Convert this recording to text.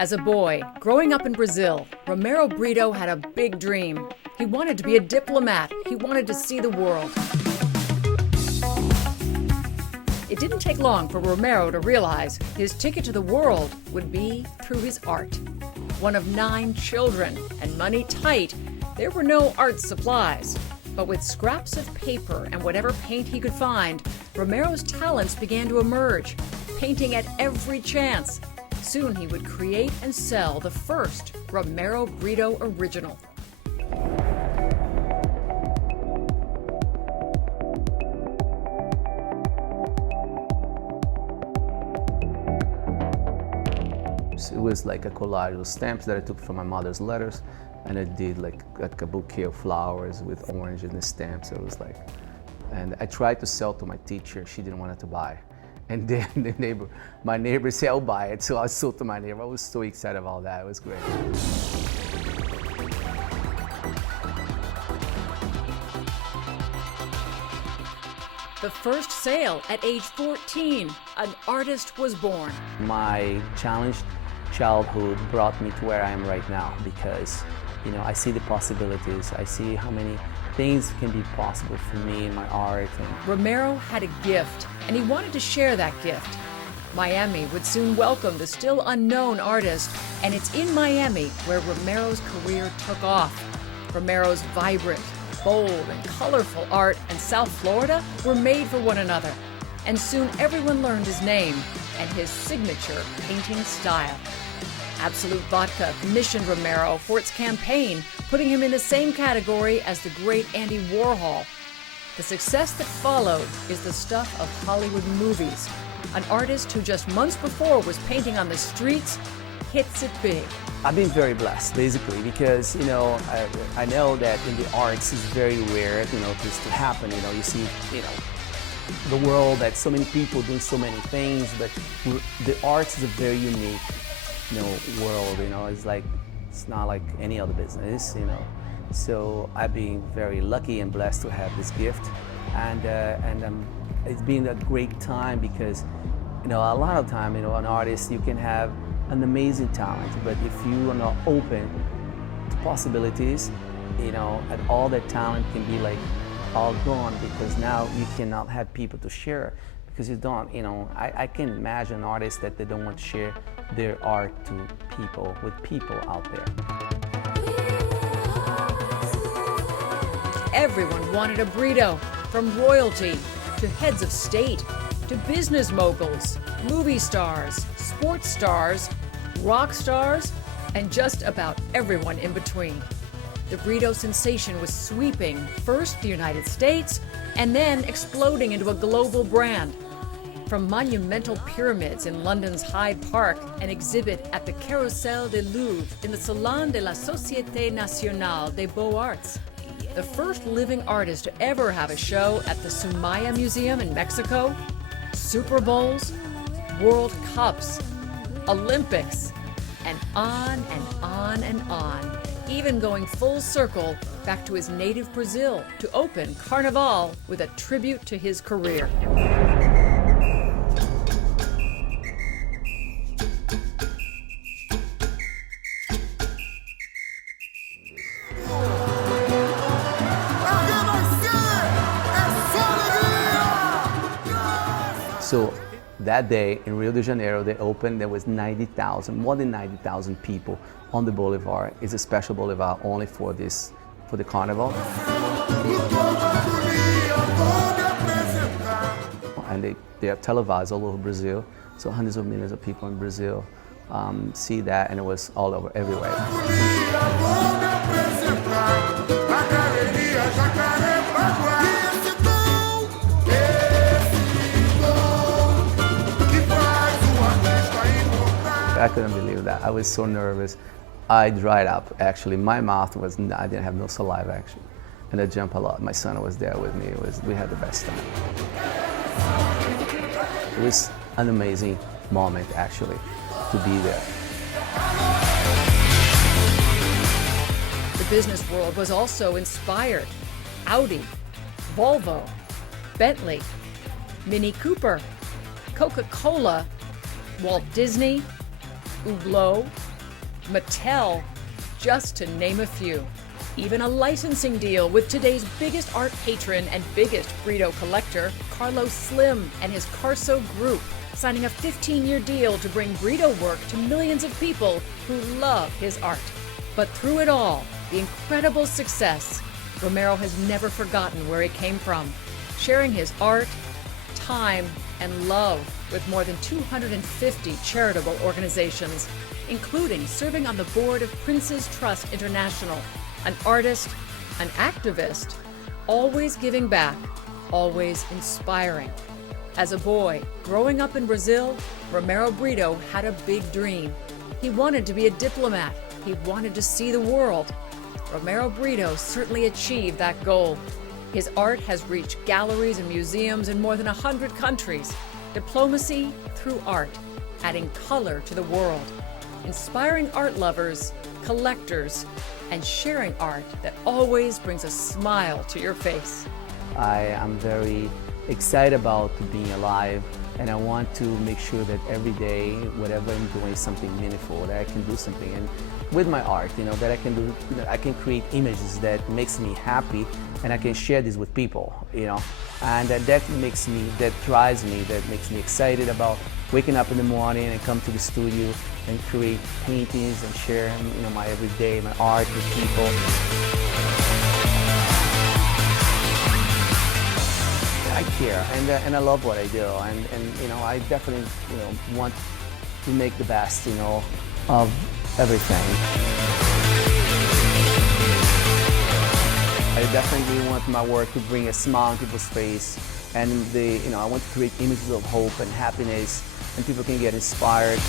As a boy, growing up in Brazil, Romero Britto had a big dream. He wanted to be a diplomat. He wanted to see the world. It didn't take long for Romero to realize his ticket to the world would be through his art. One of 9 children, and money tight, there were no art supplies. But with scraps of paper and whatever paint he could find, Romero's talents began to emerge, painting at every chance. Soon he would create and sell the first Romero Britto original. It was like a collage of stamps that I took from my mother's letters, and I did like a bouquet of flowers with orange in the stamps. It was like, and I tried to sell to my teacher. She didn't want it to buy. And then my neighbor said, I'll buy it. So I sold to my neighbor. I was so excited about that. It was great. The first sale at age 14, an artist was born. My challenged childhood brought me to where I am right now because, you know, I see the possibilities. I see how many things can be possible for me in my art. Romero had a gift, and he wanted to share that gift. Miami would soon welcome the still unknown artist, and it's in Miami where Romero's career took off. Romero's vibrant, bold, and colorful art and South Florida were made for one another, and soon everyone learned his name and his signature painting style. Absolute Vodka commissioned Romero for its campaign, putting him in the same category as the great Andy Warhol. The success that followed is the stuff of Hollywood movies. An artist who just months before was painting on the streets hits it big. I've been very blessed, basically, because, you know, I know that in the arts it's very rare, you know, this to happen. You know, you see, you know, the world that so many people doing so many things, but the arts is a very unique, you know, world. You know, it's not like any other business. You know, so I've been very lucky and blessed to have this gift, and it's been a great time because, you know, a lot of time, you know, an artist, you can have an amazing talent, but if you are not open to possibilities, you know, and all that talent can be like all gone because now you cannot have people to share because you don't, you know, I can imagine artists that they don't want to share their art to people, with people out there. Everyone wanted a Britto, from royalty to heads of state to business moguls, movie stars, sports stars, rock stars, and just about everyone in between. The Britto sensation was sweeping first the United States and then exploding into a global brand. From monumental pyramids in London's Hyde Park, an exhibit at the Carrousel du Louvre in the Salon de la Société Nationale des Beaux-Arts, the first living artist to ever have a show at the Sumaya Museum in Mexico, Super Bowls, World Cups, Olympics, and on and on and on, even going full circle back to his native Brazil to open Carnival with a tribute to his career. So that day in Rio de Janeiro, they opened, there was 90,000, more than 90,000 people on the boulevard. It's a special boulevard only for this, for the carnival. And they are televised all over Brazil. So hundreds of millions of people in Brazil see that, and it was all over everywhere. I couldn't believe that. I was so nervous. I dried up, actually. My mouth was, I didn't have no saliva, actually. And I jumped a lot. My son was there with me. We had the best time. It was an amazing moment, actually, to be there. The business world was also inspired. Audi, Volvo, Bentley, Mini Cooper, Coca-Cola, Walt Disney, Hublot, Mattel, just to name a few. Even a licensing deal with today's biggest art patron and biggest Britto collector, Carlos Slim and his Carso Group, signing a 15-year deal to bring Britto work to millions of people who love his art. But through it all, the incredible success, Romero has never forgotten where he came from, sharing his art, time, and love with more than 250 charitable organizations, including serving on the board of Prince's Trust International, an artist, an activist, always giving back, always inspiring. As a boy, growing up in Brazil, Romero Britto had a big dream. He wanted to be a diplomat. He wanted to see the world. Romero Britto certainly achieved that goal. His art has reached galleries and museums in more than 100 countries. Diplomacy through art, adding color to the world, inspiring art lovers, collectors, and sharing art that always brings a smile to your face. I am very excited about being alive, and I want to make sure that every day, whatever I'm doing, is something meaningful, that I can do something. And with my art, that I can do, I can create images that makes me happy, and I can share this with people, and that drives me, that makes me excited about waking up in the morning and come to the studio and create paintings and share, my everyday, my art with people. I care, and I love what I do, and I definitely, want to make the best, of everything. I definitely want my work to bring a smile on people's face, and I want to create images of hope and happiness, and people can get inspired.